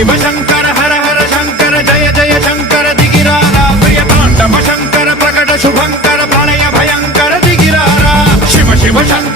शिव शंकर हर हर शंकर जय जय शंकर दिगिरारा प्रिय तांडव शंकर प्रकट शुभंकर प्रणय भयंकर दिगिरारा शिव शिव शंकर